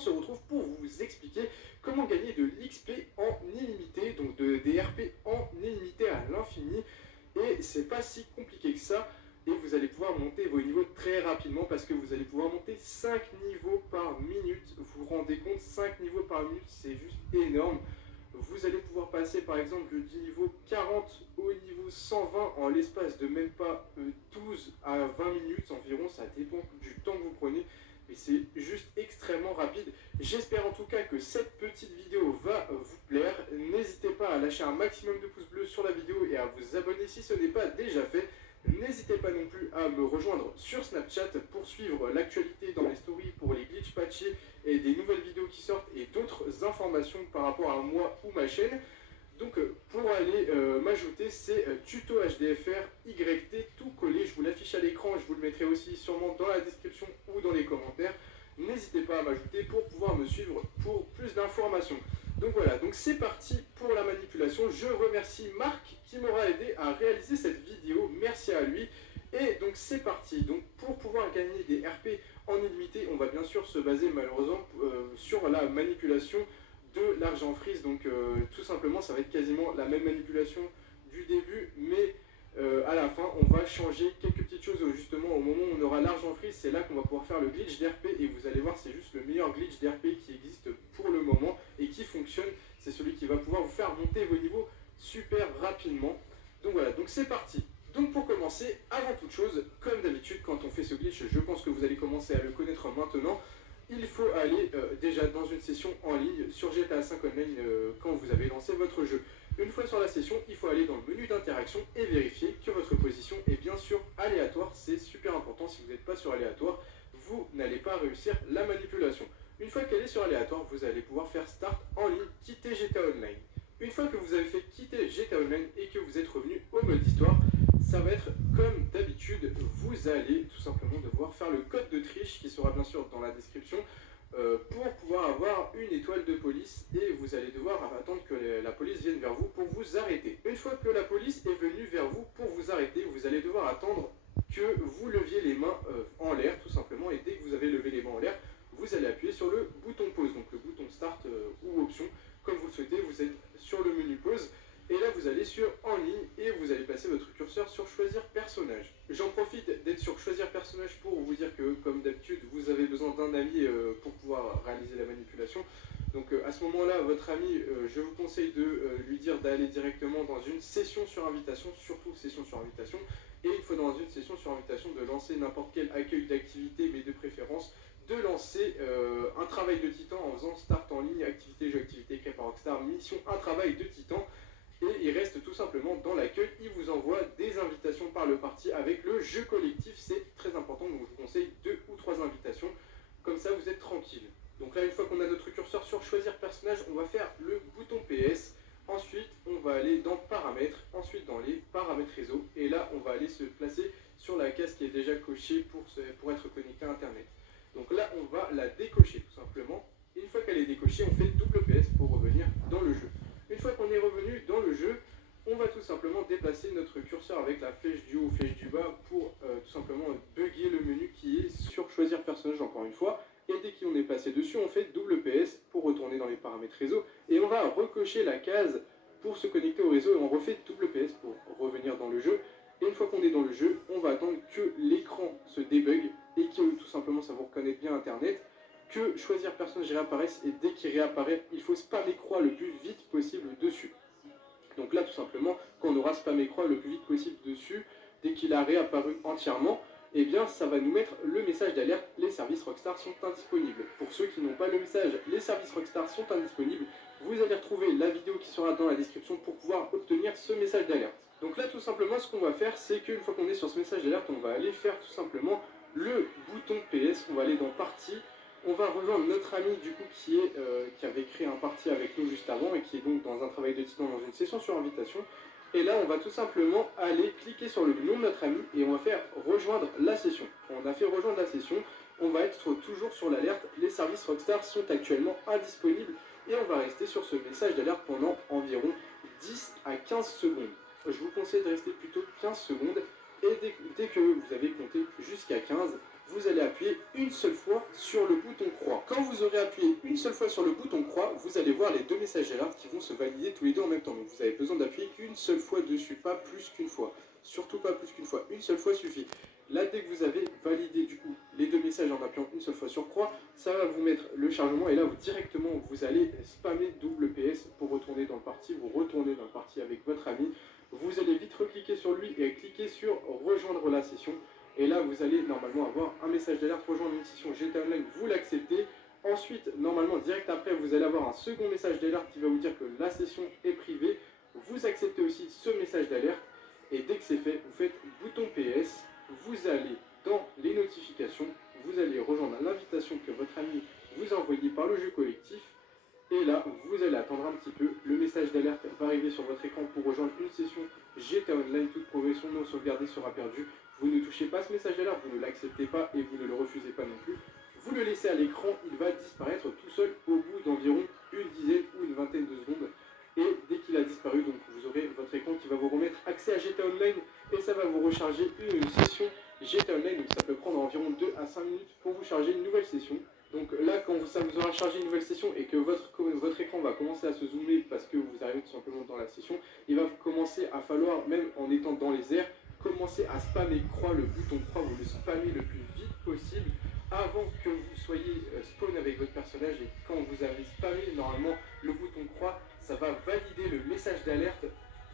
se retrouve pour vous expliquer comment gagner de l'XP en illimité, donc des RP en illimité à l'infini. Et c'est pas si compliqué que ça. Et vous allez pouvoir monter vos niveaux très rapidement parce que vous allez pouvoir monter 5 niveaux par minute. Vous vous rendez compte, 5 niveaux par minute, c'est juste énorme. Vous allez pouvoir passer par exemple du niveau 40 au niveau 120 en l'espace de même pas 12 à 20 minutes environ. Ça dépend du temps que vous prenez. Mais c'est juste extrêmement rapide. J'espère en tout cas que cette petite vidéo va vous plaire. N'hésitez pas à lâcher un maximum de pouces bleus sur la vidéo et à vous abonner si ce n'est pas déjà fait. N'hésitez pas non plus à me rejoindre sur Snapchat pour suivre l'actualité dans les stories pour les glitch patchés et des nouvelles vidéos qui sortent et d'autres informations par rapport à moi ou ma chaîne. Donc pour aller m'ajouter, c'est tuto HDFR YT tout collé. Je vous l'affiche à l'écran, je vous le mettrai aussi sûrement dans la description ou dans les commentaires. N'hésitez pas à m'ajouter pour pouvoir me suivre pour plus d'informations. Donc voilà, donc c'est parti pour la manipulation. Je remercie Marc qui m'aura aidé à réaliser cette vidéo. Merci à lui. Et donc c'est parti. Donc pour pouvoir gagner des RP en illimité, on va bien sûr se baser malheureusement sur la manipulation de l'argent freeze. Donc tout simplement, ça va être quasiment la même manipulation du début, mais à la fin, on va changer quelques petites choses. Justement, au moment où on aura l'argent freeze, c'est là qu'on va pouvoir faire le glitch d'RP. Et vous allez voir, c'est juste le meilleur glitch d'RP qui existe pour le moment et qui fonctionne. C'est celui qui va pouvoir vous faire monter vos niveaux super rapidement. Donc voilà, donc c'est parti. Donc pour commencer, avant toute chose, comme d'habitude, quand on fait ce glitch, je pense que vous allez commencer à le connaître maintenant. Il faut aller déjà dans une session en ligne sur GTA 5 Online quand vous avez lancé votre jeu. Une fois sur la session, il faut aller dans le menu d'interaction et vérifier que votre position est bien sûr aléatoire. C'est super important, si vous n'êtes pas sur aléatoire, vous n'allez pas réussir la manipulation. Une fois qu'elle est sur aléatoire, vous allez pouvoir faire Start en ligne, quitter GTA Online. Une fois que vous avez fait quitter GTA Online et que vous êtes revenu au mode histoire, ça va être comme d'habitude, vous allez tout simplement devoir faire le code de triche qui sera bien sûr dans la description pour pouvoir avoir une étoile de police et vous allez devoir attendre que la police vienne vers vous pour vous arrêter. Une fois que la police est venue vers vous pour vous arrêter, vous allez devoir attendre que vous leviez les mains en l'air tout simplement et dès que vous avez levé les mains en l'air, vous allez appuyer sur le bouton pause, donc le bouton start ou option, comme vous le souhaitez, vous êtes sur le menu pause. Et là, vous allez sur en ligne et vous allez passer votre curseur sur choisir personnage. J'en profite d'être sur choisir personnage pour vous dire que, comme d'habitude, vous avez besoin d'un ami pour pouvoir réaliser la manipulation. Donc à ce moment-là, votre ami, je vous conseille de lui dire d'aller directement dans une session sur invitation, surtout session sur invitation. Et il faut dans une session sur invitation de lancer n'importe quel accueil d'activité, mais de préférence de lancer un travail de titan en faisant start en ligne, activité, jeu, activité créée par Rockstar, mission, un travail de titan. Et il reste tout simplement dans l'accueil, il vous envoie des invitations par le parti avec le jeu collectif, c'est très important, donc je vous conseille 2 ou 3 invitations, comme ça vous êtes tranquille. Donc là, une fois qu'on a notre curseur sur choisir personnage, on va faire le bouton PS, ensuite on va aller dans paramètres, ensuite dans les paramètres réseau, et là on va aller se placer sur la case qui est déjà cochée pour être connecté à internet. Donc là on va la décocher tout simplement, et une fois qu'elle est décochée, on fait double PS pour revenir dans le jeu. Une fois qu'on est revenu dans le jeu, on va tout simplement déplacer notre curseur avec la flèche du haut ou flèche du bas pour tout simplement bugger le menu qui est sur choisir personnage encore une fois. Et dès qu'on est passé dessus, on fait double PS pour retourner dans les paramètres réseau. Et on va recocher la case pour se connecter au réseau et on refait double PS pour revenir dans le jeu. Et une fois qu'on est dans le jeu, on va attendre que l'écran se débug et que tout simplement ça vous reconnaît bien Internet. Que choisir personnage réapparaisse et dès qu'il réapparaît, il faut spammer croix le plus vite possible dessus. Donc là tout simplement, quand on aura spammé croix le plus vite possible dessus, dès qu'il a réapparu entièrement, eh bien ça va nous mettre le message d'alerte, les services Rockstar sont indisponibles. Pour ceux qui n'ont pas le message, les services Rockstar sont indisponibles, vous allez retrouver la vidéo qui sera dans la description pour pouvoir obtenir ce message d'alerte. Donc là tout simplement ce qu'on va faire, c'est qu'une fois qu'on est sur ce message d'alerte, on va aller faire tout simplement le bouton PS, on va aller dans partie. On va rejoindre notre ami du coup qui avait créé un parti avec nous juste avant et qui est donc dans un travail de titan dans une session sur invitation. Et là on va tout simplement aller cliquer sur le nom de notre ami et on va faire rejoindre la session. On a fait rejoindre la session, on va être toujours sur l'alerte, les services Rockstar sont actuellement indisponibles et on va rester sur ce message d'alerte pendant environ 10 à 15 secondes. Je vous conseille de rester plutôt 15 secondes et dès que vous avez compté jusqu'à 15, vous allez appuyer une seule fois sur le bouton croix. Quand vous aurez appuyé une seule fois sur le bouton croix, vous allez voir les deux messages d'alerte qui vont se valider tous les deux en même temps. Donc vous avez besoin d'appuyer qu'une seule fois dessus, pas plus qu'une fois. Surtout pas plus qu'une fois, une seule fois suffit. Là, dès que vous avez validé du coup les deux messages en appuyant une seule fois sur croix, ça va vous mettre le chargement et là, directement, vous allez spammer WPS pour retourner dans le parti. Vous retournez dans le parti avec votre ami. Vous allez vite recliquer sur lui et cliquer sur rejoindre la session. Et là, vous allez normalement avoir un message d'alerte rejoindre une session GTA Online. Vous l'acceptez. Ensuite, normalement, direct après, vous allez avoir un second message d'alerte qui va vous dire que la session est privée. Vous acceptez aussi ce message d'alerte. Et dès que c'est fait, vous faites bouton PS. Vous allez dans les notifications. Vous allez rejoindre l'invitation que votre ami vous a envoyée par le jeu collectif. Et là, vous allez attendre un petit peu. Le message d'alerte va arriver sur votre écran pour rejoindre une session GTA Online. Toute progression non sauvegardée sera perdue. Vous ne touchez pas ce message d'alerte, vous ne l'acceptez pas et vous ne le refusez pas non plus. Vous le laissez à l'écran, il va disparaître tout seul au bout d'environ une dizaine ou une vingtaine de secondes. Et dès qu'il a disparu, donc vous aurez votre écran qui va vous remettre accès à GTA Online et ça va vous recharger une session GTA Online. Donc ça peut prendre environ 2 à 5 minutes pour vous charger une nouvelle session. Donc là, quand ça vous aura chargé une nouvelle session et que votre écran va commencer à se zoomer parce que vous arrivez tout simplement dans la session, il va commencer à falloir, même en étant dans les airs, commencer à spammer croix, le bouton croix, vous le spammez le plus vite possible avant que vous soyez spawn avec votre personnage. Et quand vous avez spammé normalement le bouton croix, ça va valider le message d'alerte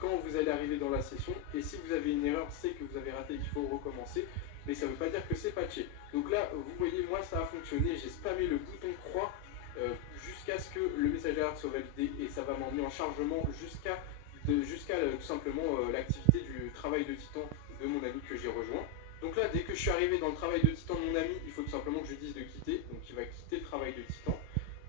quand vous allez arriver dans la session. Et si vous avez une erreur, c'est que vous avez raté, qu'il faut recommencer. Mais ça ne veut pas dire que c'est patché. Donc là, vous voyez, moi ça a fonctionné, j'ai spammé le bouton croix jusqu'à ce que le message d'alerte soit validé et ça va m'emmener en chargement jusqu'à tout simplement l'activité du travail de Titan de mon ami que j'ai rejoint. Donc là, dès que je suis arrivé dans le travail de Titan de mon ami, il faut tout simplement que je dise de quitter. Donc il va quitter le travail de Titan.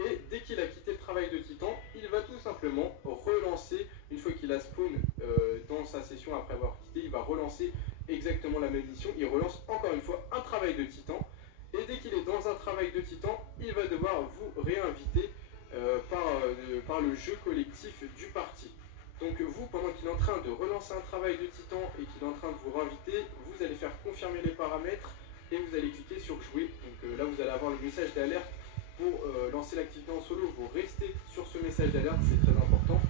Et dès qu'il a quitté le travail de Titan, il va tout simplement relancer, une fois qu'il a spawn dans sa session après avoir quitté, il va relancer exactement la même mission. Il relance encore une fois un travail de Titan. Et dès qu'il est dans un travail de Titan, il va devoir vous réinviter par le jeu collectif du parti. Donc vous, pendant qu'il est en train de relancer un travail de Titan et qu'il est en train de vous réinviter, vous allez faire confirmer les paramètres et vous allez cliquer sur jouer. Donc là, vous allez avoir le message d'alerte pour lancer l'activité en solo. Vous restez sur ce message d'alerte, c'est très important.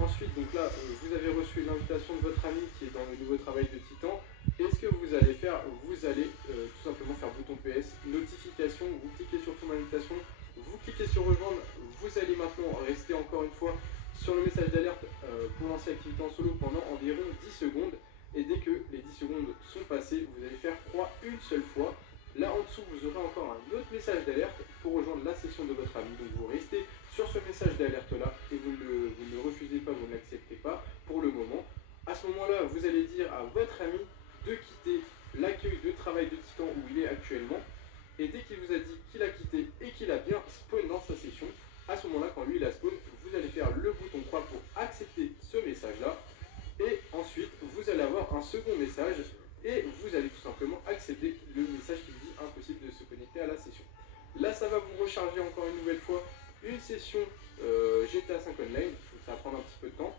Ensuite, donc là, vous avez reçu l'invitation de votre ami qui est dans le nouveau travail de Titan. Et ce que vous allez faire, vous allez tout simplement faire bouton PS, notification, vous cliquez sur ton invitation, vous cliquez sur rejoindre, vous allez maintenant rester encore une fois sur le message d'alerte pour lancer l'activité en solo pendant environ 10 secondes. Et dès que les 10 secondes sont passées, vous allez faire croix une seule fois. Là en dessous, vous aurez encore un autre message d'alerte pour rejoindre la session de votre ami. Donc vous restez sur ce message d'alerte là et vous ne refusez pas, vous ne l'acceptez pas pour le moment. À ce moment-là, vous allez dire à votre ami de quitter l'accueil de travail de Titan où il est actuellement. Et dès qu'il vous a dit qu'il a quitté et qu'il a bien spawn dans sa session, à ce moment-là, quand lui il a spawn, vous allez faire le bouton croix pour accepter ce message-là. Et ensuite, vous allez avoir un second message et vous allez tout simplement accepter le message qui vous dit impossible de se connecter à la session. Là, ça va vous recharger encore une nouvelle fois une session GTA 5 Online, donc ça va prendre un petit peu de temps.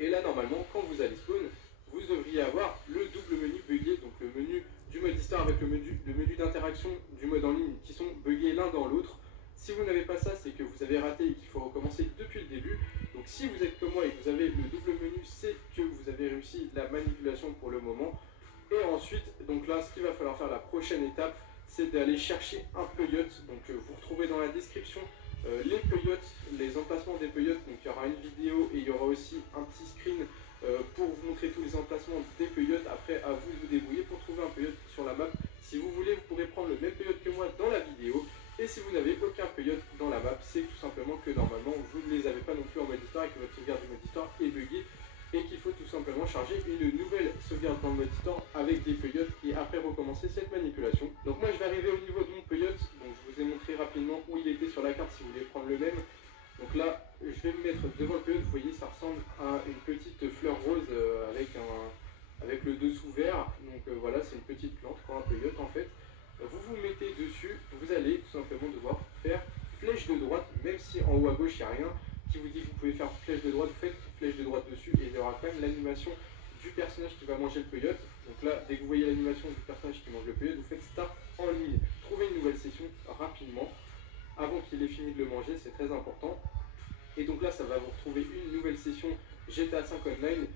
Et là, normalement, quand vous allez spawn, vous devriez avoir le double menu buggé, donc le menu du mode histoire avec le menu d'interaction du mode en ligne qui sont buggés l'un dans l'autre. Si vous n'avez pas ça, c'est que vous avez raté et qu'il faut recommencer depuis le début. Donc si vous êtes comme moi et que vous avez le double menu, c'est que vous avez réussi la manipulation pour le moment. Et ensuite, donc là, ce qu'il va falloir faire la prochaine étape, c'est d'aller chercher un peyote. Donc vous retrouvez dans la description les peyotes, les emplacements des peyotes. Donc il y aura une vidéo et il y aura aussi un petit screen pour vous montrer tous les emplacements des peyotes. Après, à vous de vous débrouiller pour trouver un peyote sur la map. Si vous voulez, vous pourrez prendre le même peyote que moi dans la vidéo. Et si vous n'avez aucun peyote dans la map, c'est tout simplement que normalement vous ne les avez pas non plus en mode histoire et que votre sauvegarde du mode histoire est buggée et qu'il faut tout simplement charger une nouvelle sauvegarde dans le mode histoire avec des peyotes et après recommencer cette manipulation. Donc moi je vais arriver au niveau de mon peyote, donc je vous ai montré rapidement où il était sur la carte si vous voulez prendre le même. Donc là je vais me mettre devant le peyote, vous voyez ça ressemble à une petite fleur rose avec le dessous vert. Donc voilà, c'est une petite plante pour un peyote en fait. Vous vous mettez dessus, vous allez tout simplement devoir faire flèche de droite, même si en haut à gauche il n'y a rien qui vous dit que vous pouvez faire flèche de droite, vous faites flèche de droite dessus et il y aura quand même l'animation du personnage qui va manger le peyote. Donc là, dès que vous voyez l'animation du personnage qui mange le peyote, vous faites start en ligne. Trouvez une nouvelle session rapidement, avant qu'il ait fini de le manger, c'est très important. Et donc là, ça va vous retrouver une nouvelle session GTA 5 Online.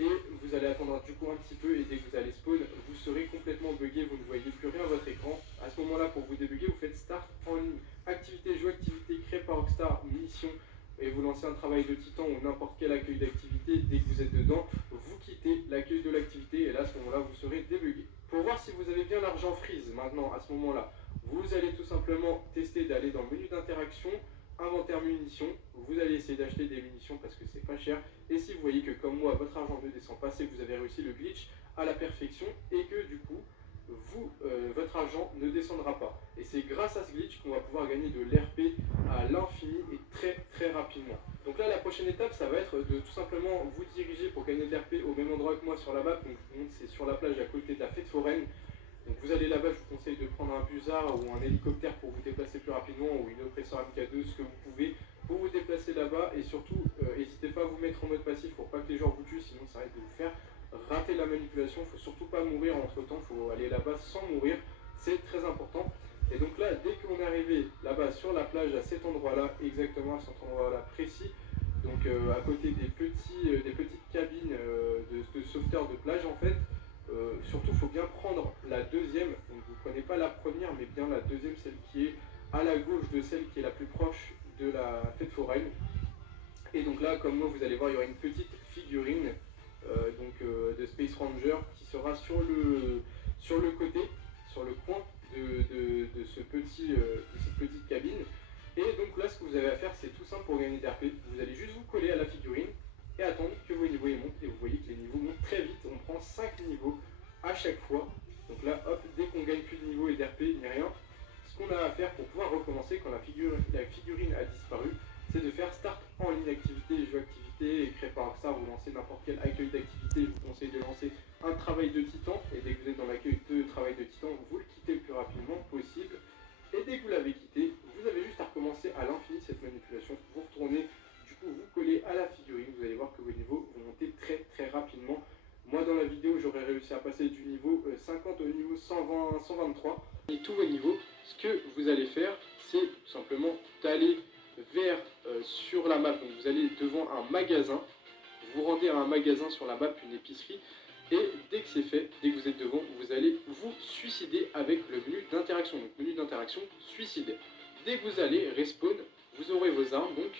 Et vous allez attendre du coup un petit peu, et dès que vous allez spawn, vous serez complètement bugué, vous ne voyez plus rien à votre écran. À ce moment-là, pour vous débugger, vous faites Start en ligne. Activité, jeu, activité créée par Rockstar, mission, et vous lancez un travail de titan ou n'importe quel accueil d'activité. Dès que vous êtes dedans, vous quittez l'accueil de l'activité, et là, à ce moment-là, vous serez débugué. Pour voir si vous avez bien l'argent freeze, maintenant, à ce moment-là, vous allez tout simplement tester d'aller dans le menu d'interaction, inventaire munitions, vous allez essayer d'acheter des munitions parce que c'est pas cher, et si vous voyez que comme moi votre argent ne descend pas, c'est que vous avez réussi le glitch à la perfection et que du coup votre argent ne descendra pas. Et c'est grâce à ce glitch qu'on va pouvoir gagner de l'RP à l'infini et très rapidement. Donc là, la prochaine étape, ça va être de tout simplement vous diriger pour gagner de l'RP au même endroit que moi sur la map. Donc c'est sur la plage à côté de la fête foraine. Donc vous allez là-bas, je vous conseille de prendre un busard ou un hélicoptère pour vous déplacer plus rapidement, ou une oppresseur MK2, ce que vous pouvez, pour vous déplacer là-bas. Et surtout, n'hésitez pas à vous mettre en mode passif pour pas que les joueurs vous tuent, sinon ça risque de vous faire rater la manipulation. Il faut surtout pas mourir entre temps, il faut aller là-bas sans mourir, c'est très important. Et donc là, dès qu'on est arrivé là-bas sur la plage, à cet endroit-là, exactement à cet endroit-là précis, donc à côté des petites cabines de sauveteurs de plage en fait, surtout, il faut bien prendre la deuxième. Donc, vous ne prenez pas la première, mais bien la deuxième, celle qui est à la gauche de celle qui est la plus proche de la fête foraine. Et donc là, comme moi, vous allez voir, il y aura une petite figurine de Space Ranger qui sera sur le côté, sur le coin de cette petite cabine. Et donc là, ce que vous avez à faire, c'est tout simple pour gagner d'RP. Vous allez juste vous coller à la figurine et attendre que vos niveaux montent. Et vous voyez que les niveaux montent très vite. On prend 5 niveaux à chaque fois. Donc là, hop, dès qu'on gagne plus de niveaux et d'RP, ni rien, ce qu'on a à faire pour pouvoir recommencer quand la figurine a disparu, c'est de faire Start en ligne activité, jeu activité, et créé par Rockstar, vous lancez n'importe quel accueil d'activité. Je vous conseille de lancer un travail de titan, et dès que vous êtes dans l'accueil de travail de titan, vous le quittez le plus rapidement possible. Et dès que vous l'avez quitté, vous avez juste à recommencer à l'infini cette manipulation. Vous retournez, du coup vous collez à la figurine, vous allez voir que vos niveaux vont monter très rapidement. Moi dans la vidéo j'aurais réussi à passer du niveau 50 au niveau 120, 123. Et tous vos niveaux, ce que vous allez faire, c'est tout simplement d'aller vers sur la map. Donc vous allez devant un magasin, vous rendez à un magasin sur la map, une épicerie. Et dès que c'est fait, dès que vous êtes devant, vous allez vous suicider avec le menu d'interaction. Donc menu d'interaction, suicide. Dès que vous allez respawn, vous aurez vos armes donc,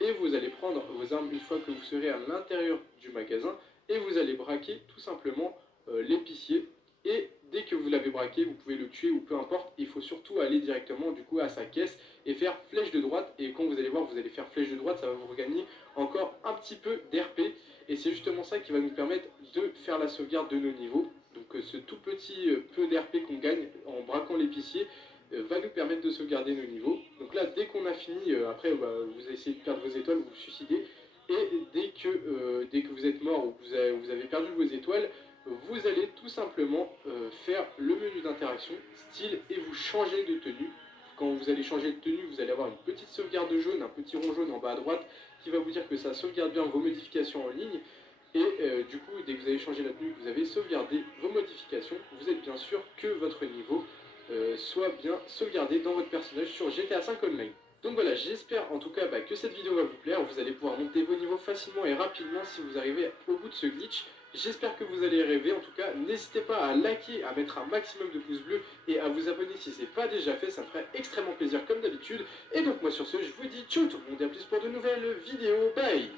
et vous allez prendre vos armes une fois que vous serez à l'intérieur du magasin, et vous allez braquer tout simplement l'épicier. Et dès que vous l'avez braqué, vous pouvez le tuer ou peu importe. Il faut surtout aller directement du coup à sa caisse et faire flèche de droite. Et quand vous allez voir, vous allez faire flèche de droite, ça va vous regagner encore un petit peu d'RP. Et c'est justement ça qui va nous permettre de faire la sauvegarde de nos niveaux. Donc ce tout petit peu d'RP qu'on gagne en braquant l'épicier va nous permettre de sauvegarder nos niveaux. Donc là, dès qu'on a fini, après vous essayez de perdre vos étoiles, vous vous suicidez. Et dès que vous êtes mort ou que vous avez perdu vos étoiles, vous allez tout simplement faire le menu d'interaction, style, et vous changez de tenue. Quand vous allez changer de tenue, vous allez avoir une petite sauvegarde jaune, un petit rond jaune en bas à droite, qui va vous dire que ça sauvegarde bien vos modifications en ligne. Et du coup, dès que vous avez changé la tenue, que vous avez sauvegardé vos modifications, vous êtes bien sûr que votre niveau soit bien sauvegardé dans votre personnage sur GTA 5 Online. Donc voilà, j'espère en tout cas que cette vidéo va vous plaire. Vous allez pouvoir monter vos niveaux facilement et rapidement si vous arrivez au bout de ce glitch. J'espère que vous allez rêver. En tout cas, n'hésitez pas à liker, à mettre un maximum de pouces bleus et à vous abonner si ce n'est pas déjà fait. Ça me ferait extrêmement plaisir comme d'habitude. Et donc moi sur ce, je vous dis ciao tout le monde et à plus pour de nouvelles vidéos. Bye.